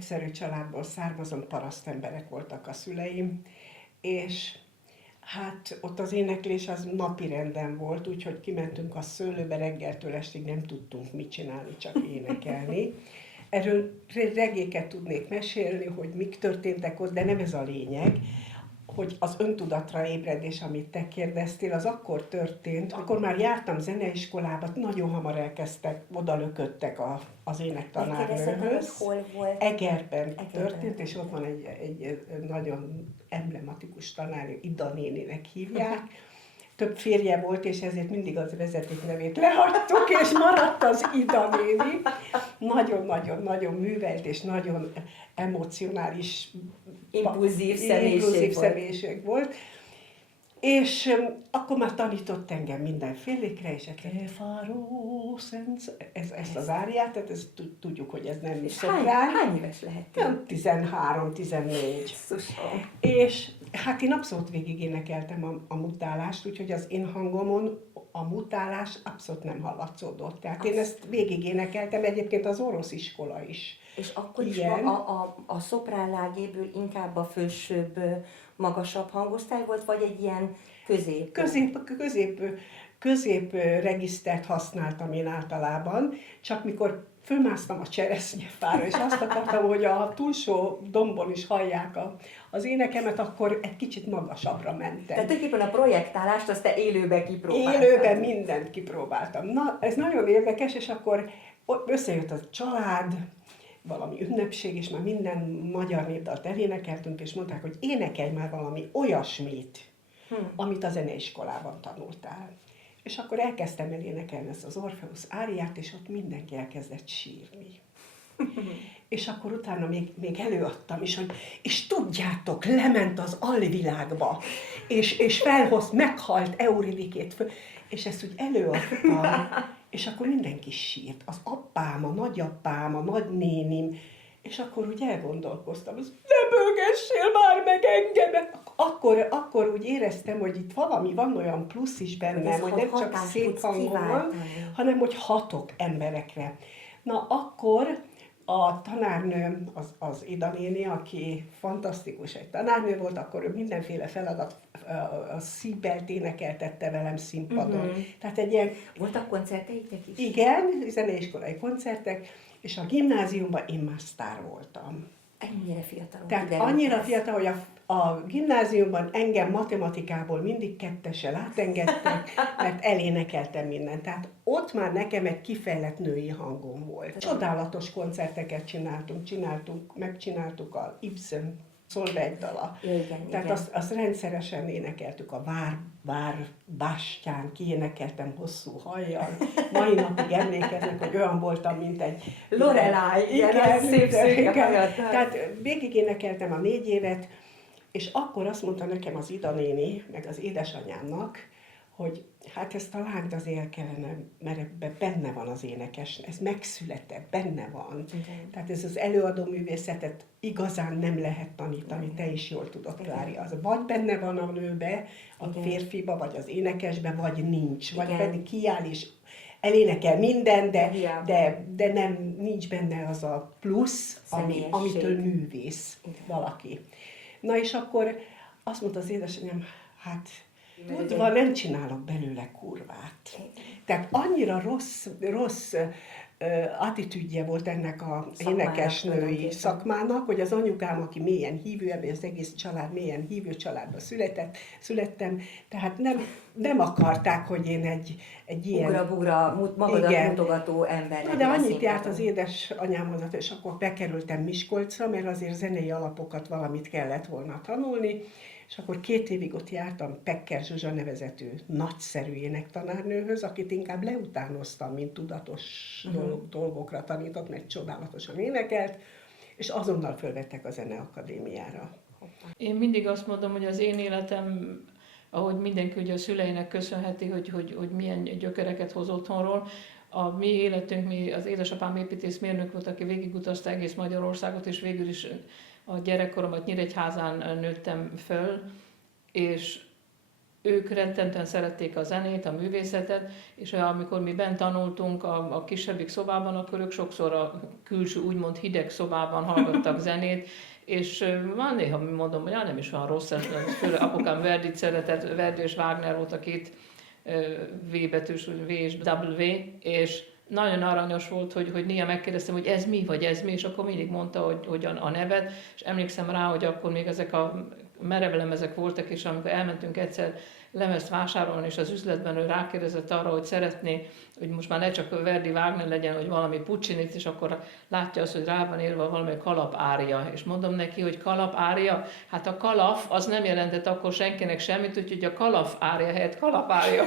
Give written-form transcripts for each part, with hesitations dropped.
egyszerű családból származom, paraszt emberek voltak a szüleim, és hát ott az éneklés az napirenden volt, úgyhogy kimentünk a szőlőbe, reggeltől estig nem tudtunk mit csinálni, csak énekelni. Erről regéket tudnék mesélni, hogy mik történtek ott, de nem ez a lényeg, hogy az öntudatra ébredés, amit te kérdeztél, az akkor történt, akkor már jártam zeneiskolába, nagyon hamar elkezdtek, odalököttek az énektanárnőhöz. Hol volt? Egerben történt, és ott van egy nagyon emblematikus tanár, Ida néninek hívják. Több férje volt, és ezért mindig az vezeték nevét lehagytuk, és maradt az Ida néni. Nagyon-nagyon művelt, és nagyon emocionális, impulzív személyiség volt. És akkor már tanított engem mindenfélékre, és ezt az áriát, tehát ezt tudjuk, hogy ez nem szoprán. Hány éves lehettél? 13-14. És hát én abszolút végig énekeltem a mutálást, úgyhogy az én hangomon a mutálás abszolút nem hallatszódott. Tehát én ezt végig énekeltem, egyébként az orosz iskola is. És akkor is a szopránlágéből inkább a fősőbb, magasabb hangosztály volt, vagy egy ilyen közép regisztert használtam én általában, csak mikor fölmásztam a cseresznyefára, és azt akartam, hogy a túlsó dombon is hallják az énekemet, akkor egy kicsit magasabbra mentem. Tehát tulajdonképpen a projektálást azt te élőben kipróbáltad. Élőben mindent kipróbáltam. Na, ez nagyon érdekes, és akkor összejött a család, valami ünnepség, és már minden magyar népdalt elénekeltünk, és mondták, hogy énekelj már valami olyasmit, amit a zeneiskolában tanultál. És akkor elkezdtem el énekelni ezt az Orpheus áriát, és ott mindenki elkezdett sírni. És akkor utána még előadtam is, hogy és tudjátok, lement az alvilágba, és meghalt Euridikét föl, és ezt úgy előadtam, és akkor mindenki sírt. Az apám, a nagyapám, a nagynénim, és akkor úgy elgondolkoztam, hogy ne bőgessél már meg engem! Akkor úgy éreztem, hogy itt van olyan plusz is bennem, hogy nem csak szép hangom van, hanem hogy hatok emberekre. Na akkor a tanárnő, az Ida néni, aki fantasztikus egy tanárnő volt, akkor ő mindenféle feladat, a szívbelt énekeltette velem színpadon. Tehát egy ilyen... Voltak koncerteitek is? Igen, zeneiskolai koncertek, és a gimnáziumban én már sztár voltam. Ennyire fiatalon. Tehát annyira fiatal, hogy a gimnáziumban engem matematikából mindig kettessel átengedtek, mert elénekeltem mindent. Tehát ott már nekem egy kifejlett női hangom volt. Csodálatos koncerteket megcsináltuk a Ibsen Szolvegydala. Tehát azt rendszeresen énekeltük a Vár bástyán, kiénekeltem hosszú hajjal. Mai napig emlékeznek, hogy olyan voltam, mint egy Lorelai. Igen, szép. Tehát végig énekeltem a 4 évet, és akkor azt mondta nekem az Ida néni, meg az édesanyámnak, hogy hát ezt találd azért el kellene, mert ebben benne van az énekes, ez megszületett, benne van. Okay. Tehát ez az előadó művészetet igazán nem lehet tanítani, te is jól tudod, Klári. Az vagy benne van a nőbe, a férfiba, vagy az énekesbe, vagy nincs. Vagy pedig kiáll és elénekel minden, de nincs benne az a plusz, amitől művész valaki. Na és akkor azt mondta az édesanyám, hát tudva nem csinálok belőle kurvát. Tehát annyira rossz attitűdje volt ennek a énekesnői szakmának, hogy az anyukám, aki mélyen hívő, ebben az egész család mélyen hívő családba születtem, tehát nem akarták, hogy én egy ilyen... Ugra-bugra, magadat mutogató ember. Na, de annyit járt az édesanyámhoz, és akkor bekerültem Miskolcra, mert azért zenei alapokat valamit kellett volna tanulni, és akkor 2 évig ott jártam Pekker Zsuzsa nevezetű nagyszerű énektanárnőhöz, akit inkább leutánoztam, mint tudatos dolgokra tanított, mert csodálatosan énekelt, és azonnal fölvettek a Zeneakadémiára. Én mindig azt mondom, hogy az én életem, ahogy mindenki ugye a szüleinek köszönheti, hogy milyen gyökereket hoz otthonról, a mi életünk, az édesapám építészmérnök volt, aki végigutazta egész Magyarországot, és végül is a gyerekkoromat Nyíregyházán nőttem föl, és ők rettentően szerették a zenét, a művészetet, és amikor mi bent tanultunk a kisebbik szobában, akkor ők sokszor a külső, úgymond hideg szobában hallgattak zenét, és van néha mondom, hogy nem is van rossz, ez főleg apukám Verdit szeretett, Verdi és Wagner volt a két V betűs, V és W, és nagyon aranyos volt, hogy néha megkérdeztem, hogy ez mi, vagy ez mi, és akkor mindig mondta, hogy a nevet, és emlékszem rá, hogy akkor még ezek a merevlemezek voltak, és amikor elmentünk egyszer lemezt vásárolni, és az üzletben ő rákérdezett arra, hogy szeretné, hogy most már ne csak Verdi Wagner legyen, hogy valami Puccinit, és akkor látja azt, hogy rá van írva valami kalapária. És mondom neki, hogy kalapária, hát a kalaf az nem jelentett akkor senkinek semmit, úgyhogy a kalapária helyett kalapária.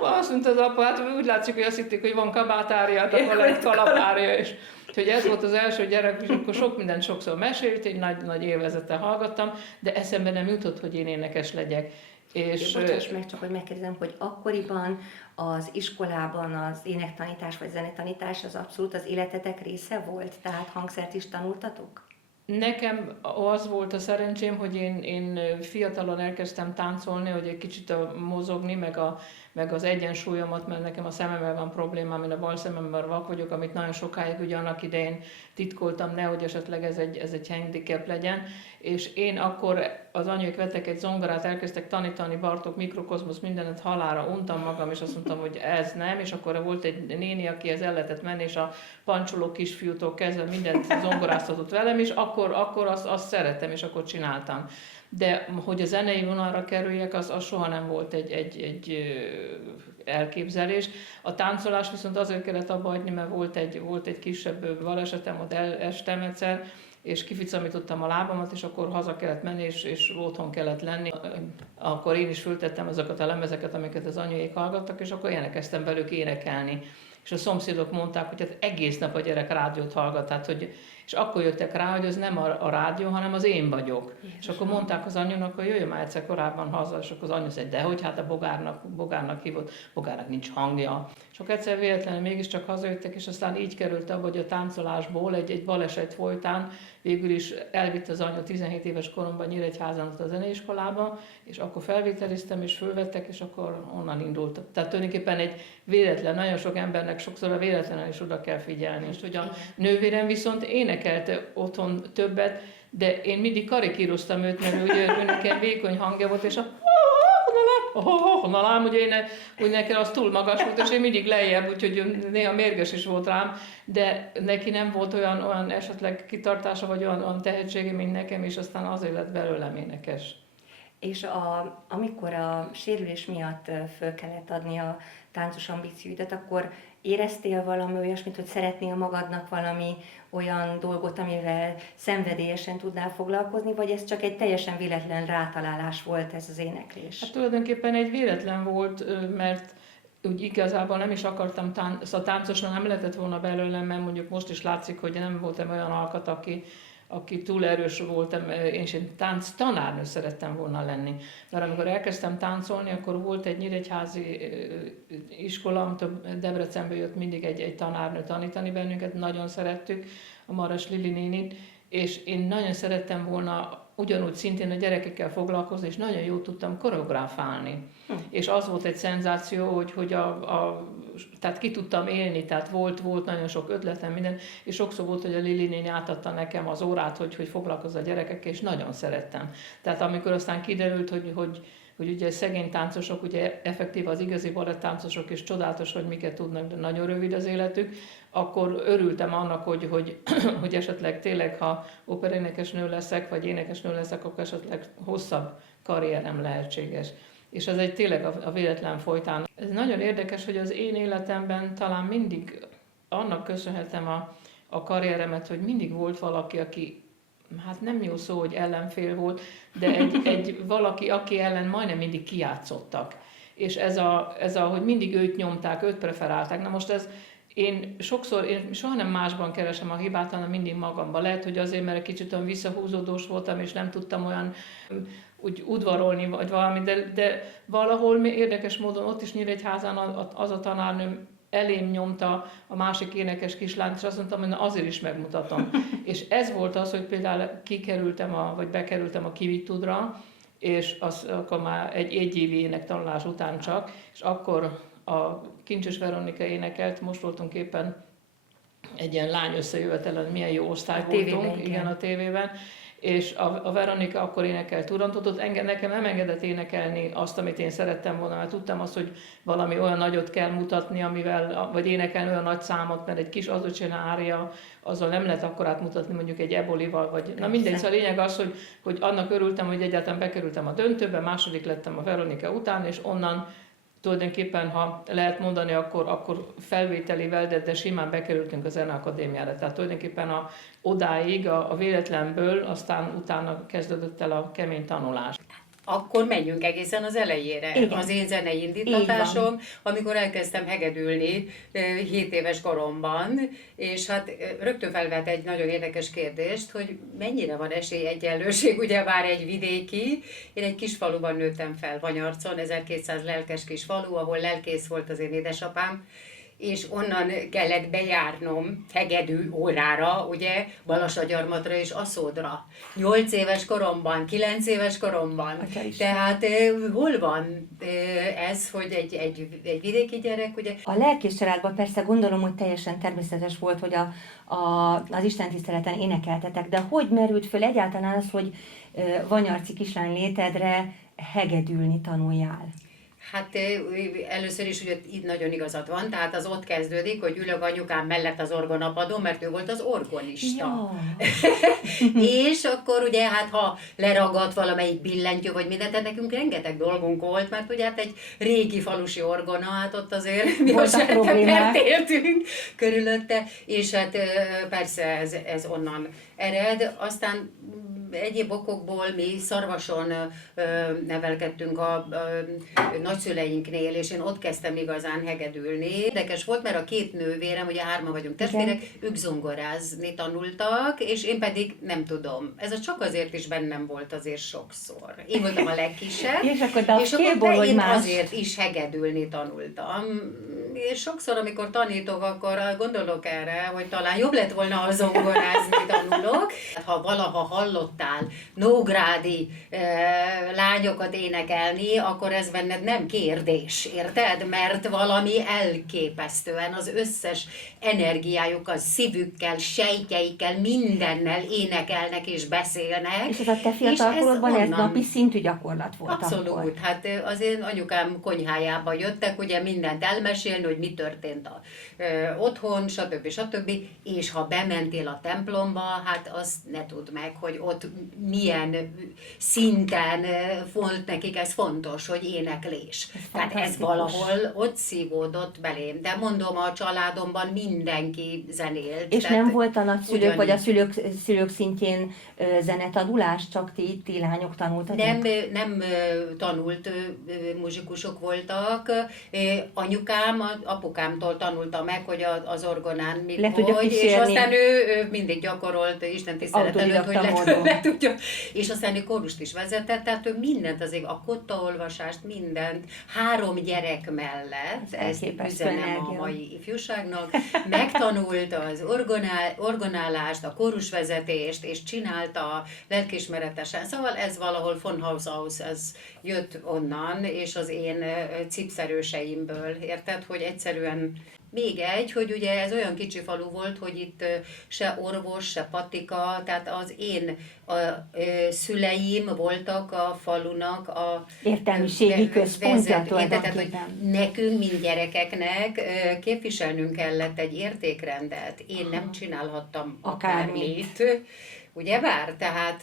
Azt mondta az apa, hát úgy látszik, hogy azt hitték, hogy van kabátária, hát akkor lehet kalapária is. Úgyhogy ez volt az első gyerek, és akkor sok mindent sokszor mesélt, én nagy élvezettel hallgattam, de eszembe nem jutott, hogy én énekes legyek. És bocsáss meg, csak hogy megkérdezem, hogy akkoriban az iskolában az énektanítás vagy zenetanítás az abszolút az életetek része volt? Tehát hangszert is tanultatok? Nekem az volt a szerencsém, hogy én fiatalon elkezdtem táncolni, hogy egy kicsit mozogni, meg az egyensúlyomat, mert nekem a szememmel van problémám, én a bal szememmel vak vagyok, amit nagyon sokáig ugye annak idején titkoltam, nehogy esetleg ez egy handicap legyen. És én akkor az anyók vettek egy zongorát, elkezdtek tanítani, Bartók, Mikrokozmosz, mindenet halálra untam magam, és azt mondtam, hogy ez nem, és akkor volt egy néni, akihez el lehetett menni, és a pancsoló kisfiútól kezdve mindent zongoráztatott velem, és akkor azt szerettem, és akkor csináltam. De hogy a zenei vonalra kerüljek, az soha nem volt egy elképzelés. A táncolás viszont azért kellett abba hagyni, mert volt egy kisebb balesetem, ott estem egyszer, és kificamítottam a lábamat, és akkor haza kellett menni, és otthon kellett lenni. Akkor én is föltettem azokat a lemezeket, amiket az anyóék hallgattak, és akkor elkezdtem velük énekelni. És a szomszédok mondták, hogy hát egész nap a gyerek rádiót hallgat, tehát, és akkor jöttek rá, hogy ez nem a rádió, hanem az én vagyok. Jézus. És akkor mondták az anyónak, hogy jöjjön már egyszer korábban haza, és akkor az anyu mondta, de hogy hát a Bogárnak hívott, Bogárnak nincs hangja. És akkor egyszer véletlenül mégiscsak hazajöttek, és aztán így került abba, hogy a táncolásból egy baleset folytán végül is elvitt az anya 17 éves koromban Nyíregyházan a zeneiskolába, és akkor felvételiztem, és fölvettek, és akkor onnan indult. Tehát tulajdonképpen egy véletlen, nagyon sok embernek sokszor a véletlenen is oda kell figyelni. És hogy a nővérem viszont énekelte otthon többet, de én mindig karikíroztam őt, mert ugye nekem vékony hangja volt, és ugye nekem az túl magas volt, és én mindig lejjebb, úgyhogy néha mérges is volt rám, de neki nem volt olyan esetleg kitartása, vagy olyan tehetsége, mint nekem, és aztán azért lett belőlem énekes. És amikor a sérülés miatt föl kellett adni a táncos ambícióidat, akkor éreztél valami olyasmit, hogy szeretnél magadnak valami olyan dolgot, amivel szenvedélyesen tudnál foglalkozni, vagy ez csak egy teljesen véletlen rátalálás volt ez az éneklés? Hát tulajdonképpen egy véletlen volt, mert úgy igazából nem is akartam táncosra nem lehetett volna belőlem, mert mondjuk most is látszik, hogy nem voltam olyan alkat, aki túl erős voltam, én is egy tánc tanárnő szerettem volna lenni. Mert amikor elkezdtem táncolni, akkor volt egy nyíregyházi iskola, amit Debrecenből jött mindig egy tanárnő tanítani bennünket, nagyon szerettük, a Maras Lili nénit, és én nagyon szerettem volna ugyanúgy szintén a gyerekekkel foglalkozni, és nagyon jól tudtam koreográfálni. És az volt egy szenzáció, hogy tehát ki tudtam élni, tehát volt nagyon sok ötletem, minden, és sokszor volt, hogy a Lili néni átadta nekem az órát, hogy foglalkozz a gyerekekkel, és nagyon szerettem. Tehát amikor aztán kiderült, hogy ugye szegény táncosok, ugye effektív az igazi balettáncosok, és csodálatos, hogy miket tudnak, de nagyon rövid az életük, akkor örültem annak, hogy esetleg tényleg, ha operaénekesnő leszek, vagy énekesnő leszek, akkor esetleg hosszabb karrierem lehetséges. És ez egy tényleg a véletlen folytán. Ez nagyon érdekes, hogy az én életemben talán mindig annak köszönhetem a karrieremet, hogy mindig volt valaki, aki, hát nem jó szó, hogy ellenfél volt, de egy valaki, aki ellen majdnem mindig kijátszottak. És ez hogy mindig őt nyomták, őt preferálták. Na most én soha nem másban keresem a hibát, hanem mindig magamban. Lehet, hogy azért, mert egy kicsit olyan visszahúzódós voltam, és nem tudtam olyan úgy udvarolni, vagy valami, de valahol érdekes módon ott is Nyíregyházán az a tanárnőm elém nyomta a másik énekes kislányt, és azt mondtam, hogy na, azért is megmutatom. És ez volt az, hogy például bekerültem a Kivitudra, és akkor már egy évi énektanulás után csak, és akkor a Kincses Veronika énekelt, most voltunk éppen egy ilyen lány összejövetelen, milyen jó osztály voltunk, igen, a tévében, és a Veronika akkor énekelt Urantotot, nekem nem engedett énekelni azt, amit én szerettem volna, mert tudtam azt, hogy valami olyan nagyot kell mutatni, vagy énekelni olyan nagy számot, mert egy kis Azucena ária, azzal nem lehet akkorát mutatni mondjuk egy ebolival, vagy na mindegy, szóval a lényeg az, hogy annak örültem, hogy egyáltalán bekerültem a döntőbe, második lettem a Veronika után, és onnan tulajdonképpen, ha lehet mondani, akkor felvételivel, de simán bekerültünk a Zeneakadémiára. Tehát tulajdonképpen odáig, a véletlenből, aztán utána kezdődött el a kemény tanulás. Akkor menjünk egészen az elejére. Igen. Az én zenei indítatásom, amikor elkezdtem hegedülni 7 éves koromban, és hát rögtön felvet egy nagyon érdekes kérdést, hogy mennyire van esélyegyenlőség, ugyebár egy vidéki. Én egy kis faluban nőttem fel, Vanyarcon, 1200 lelkes kis falu, ahol lelkész volt az én édesapám, és onnan kellett bejárnom hegedű órára, ugye, Balassagyarmatra és Aszódra. 8 éves koromban, 9 éves koromban. Tehát hol van ez, hogy egy vidéki gyerek, ugye? A lelkész családban persze gondolom, hogy teljesen természetes volt, hogy az istentiszteleten énekeltetek, de hogy merült föl egyáltalán az, hogy vanyarci kislány létedre hegedülni tanuljál? Hát először is ugye itt nagyon igazad van, tehát az ott kezdődik, hogy ülök anyukám mellett az orgonapadon, mert ő volt az orgonista. Ja. És akkor ugye hát ha leragadt valamelyik billentyű vagy mindent, tehát nekünk rengeteg dolgunk volt, mert ugye hát egy régi falusi orgona, hát ott azért mi a serteket éltünk körülötte, és hát persze ez onnan ered. Aztán egyéb okokból mi Szarvason nevelkedtünk a nagyszüleinknél, és én ott kezdtem igazán hegedülni. Érdekes volt, mert a 2 nővérem, ugye 3 vagyunk testvérek, ők zongorázni tanultak, és én pedig nem tudom. Ez csak azért is bennem volt azért sokszor. Én voltam a legkisebb, és akkor én más. azért is hegedülni tanultam. És sokszor, amikor tanítok, akkor gondolok erre, hogy talán jobb lett volna, ha zongorázni tanulok. Ha valaha hallottál nógrádi lányokat énekelni, akkor ez benned nem kérdés, érted? Mert valami elképesztően az összes energiájukkal, szívükkel, sejtjeikkel, mindennel énekelnek és beszélnek. És ez a te fiatalkorodban ez napi szintű gyakorlat volt? Abszolút. Akkor. Hát az én anyukám konyhájába jöttek, ugye mindent elmesélni, hogy mi történt otthon, stb. És ha bementél a templomba, hát azt ne tudd meg, hogy ott milyen szinten volt nekik ez fontos, hogy éneklés. Tehát ez valahol ott szívódott belém. De mondom, a családomban mindenki zenélt. És nem volt a nagyszülők vagy a ugyanígy. szülők szintjén zenetadulás, csak ti lányok tanultatok? Nem tanult muzsikusok voltak. Anyukám, apukámtól tanulta meg, hogy az orgonán mit hogy, és aztán ő mindig gyakorolt Isten tisztelet előtt, hogy le tudja. És aztán ő kórust is vezetett, tehát ő mindent, azért a kottaolvasást, mindent, 3 gyerek mellett, ezt üzenem a mai ifjúságnak, megtanult az orgonálást, a kórusvezetést, és csinálta lelkiismeretesen. Szóval ez valahol von Haus, ez jött onnan, és az én cipszerőseimből, érted, hogy egyszerűen még egy, hogy ugye ez olyan kicsi falu volt, hogy itt se orvos, se patika, tehát az én szüleim voltak a falunak a értelmiségi központja tehát, hogy nekünk, mint gyerekeknek képviselnünk kellett egy értékrendet. Én nem csinálhattam akármit. Ugyebár? Tehát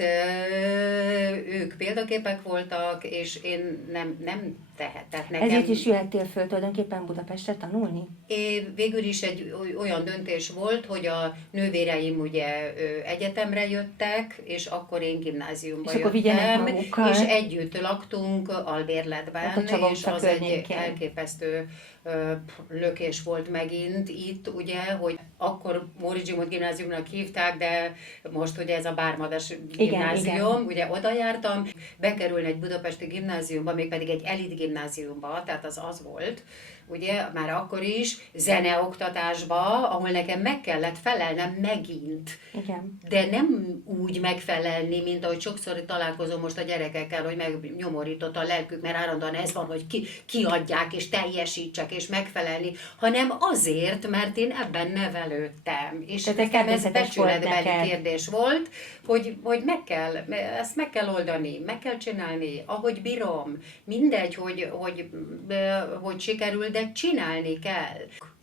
ők példaképek voltak, és én nem tehetek nekem. Ezért is jöhettél föl tulajdonképpen Budapestre tanulni? Végül is egy olyan döntés volt, hogy a nővéreim ugye egyetemre jöttek, és akkor én gimnáziumba jöttem, és együtt laktunk albérletben, hát és az egy elképesztő lökés volt megint itt, ugye, hogy akkor Móricz Zsigmond gimnáziumnak hívták, de most ugye ez a Bármadas gimnázium, igen. Ugye oda jártam, bekerülni egy budapesti gimnáziumba, mégpedig egy elit gimnáziumba, tehát az volt, ugye, már akkor is zeneoktatásba, ahol nekem meg kellett felelnem megint. Igen. De nem úgy megfelelni, mint ahogy sokszor találkozom most a gyerekekkel, hogy megnyomorított a lelkük, mert állandóan ez van, hogy kiadják, és teljesítsek, és megfelelni, hanem azért, mert én ebben nevelődtem. És tehát nekem ez természetes volt becsületbeli neked. kérdés volt, hogy ezt meg kell oldani, meg kell csinálni, ahogy bírom. Mindegy, hogy sikerül, de csinálni kell.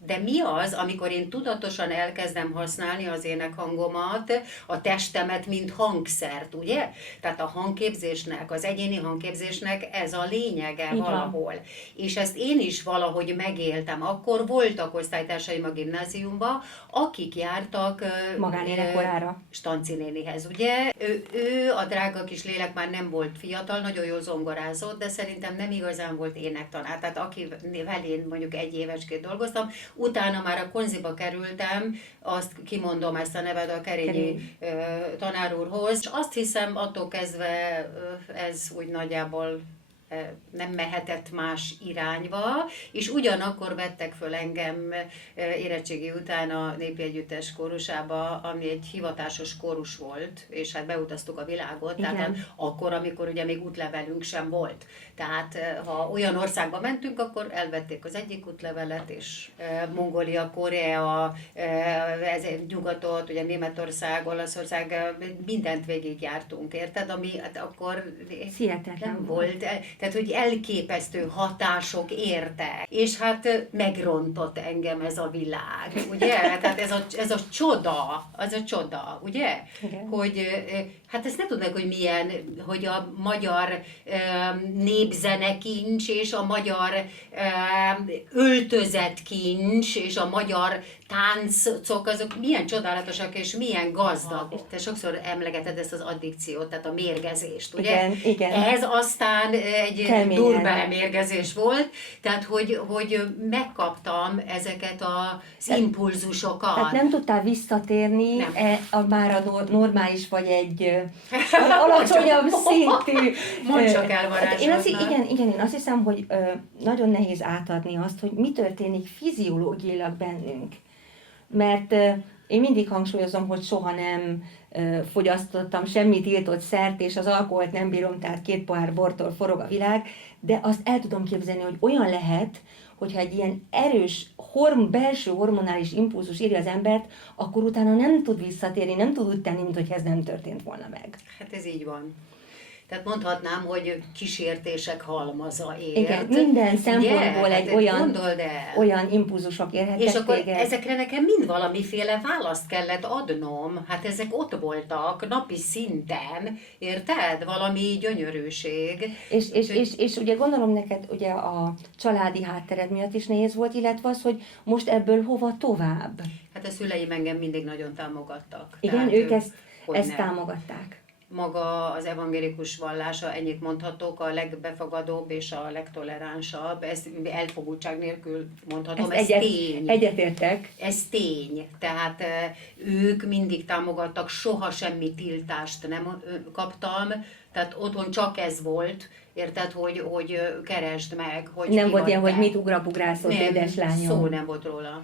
De mi az, amikor én tudatosan elkezdem használni az énekhangomat, a testemet, mint hangszert, ugye? Tehát a hangképzésnek, az egyéni hangképzésnek ez a lényege valahol. És ezt én is valahogy megéltem. Akkor voltak osztálytársaim a gimnáziumban, akik jártak magánénekorára. Stanci nénihez, ugye? Ő a drága kis lélek már nem volt fiatal, nagyon jól zongorázott, de szerintem nem igazán volt énektanár. Tehát akivel én mondjuk egy évecskét dolgoztam, utána már a konziba kerültem, azt kimondom ezt a nevet a Kerényi tanár úrhoz, és azt hiszem attól kezdve ez úgy nagyjából nem mehetett más irányba, és ugyanakkor vettek föl engem érettségi után a Népi Együttes kórusába, ami egy hivatásos kórus volt, és hát beutaztuk a világot, igen. Tehát akkor, amikor ugye még útlevelünk sem volt. Tehát ha olyan országba mentünk, akkor elvették az egyik útlevelet, és Mongólia, Korea, nyugatot, ugye Németország, Olaszország, mindent végigjártunk, érted? Ami hát akkor nem volt. Tehát, hogy elképesztő hatások értek. És hát megrontott engem ez a világ, ugye? Tehát ez a csoda, ugye? Igen. Hogy hát ezt nem tudnak, hogy milyen, hogy a magyar népzenekincs, és a magyar öltözetkincs, és a magyar táncok, azok milyen csodálatosak, és milyen gazdagok. Te sokszor emlegeted ezt az addikciót, tehát a mérgezést, ugye? Igen. Ez aztán egy durva mérgezés volt, tehát hogy megkaptam ezeket az impulzusokat. Tehát nem tudtál visszatérni már a normális vagy egy alacsonyabb szintű. Mondd csak el varázslatnak. Igen, én azt hiszem, hogy nagyon nehéz átadni azt, hogy mi történik fiziológiailag bennünk. Mert én mindig hangsúlyozom, hogy soha nem fogyasztottam semmi tiltott szert, és az alkoholt nem bírom, tehát 2 pohár bortól forog a világ, de azt el tudom képzelni, hogy olyan lehet, hogyha egy ilyen erős belső hormonális impulzus éri az embert, akkor utána nem tud visszatérni, nem tud úgy tenni, mintha ez nem történt volna meg. Hát ez így van. Tehát mondhatnám, hogy kísértések halmaza ért. Igen, minden szempontból egy olyan impulzusok érhettek. És akkor téged. ezekre nekem mind valamiféle választ kellett adnom. Hát ezek ott voltak napi szinten, érted? Valami gyönyörűség. És ugye gondolom neked ugye a családi háttered miatt is nehéz volt, illetve az, hogy most ebből hova tovább? Hát a szüleim engem mindig nagyon támogattak. Igen, tehát ők ezt támogatták. Maga az evangélikus vallása, ennyit mondhatok, a legbefogadóbb és a legtoleránsabb, ez elfogultság nélkül mondhatom, ez tény. Egyetértek. Ez tény, tehát ők mindig támogattak, soha semmi tiltást nem kaptam, tehát otthon csak ez volt, érted, hogy keresd meg, hogy nem volt ilyen, hogy mit ugrabugrászol, édeslányom. Szó nem volt róla.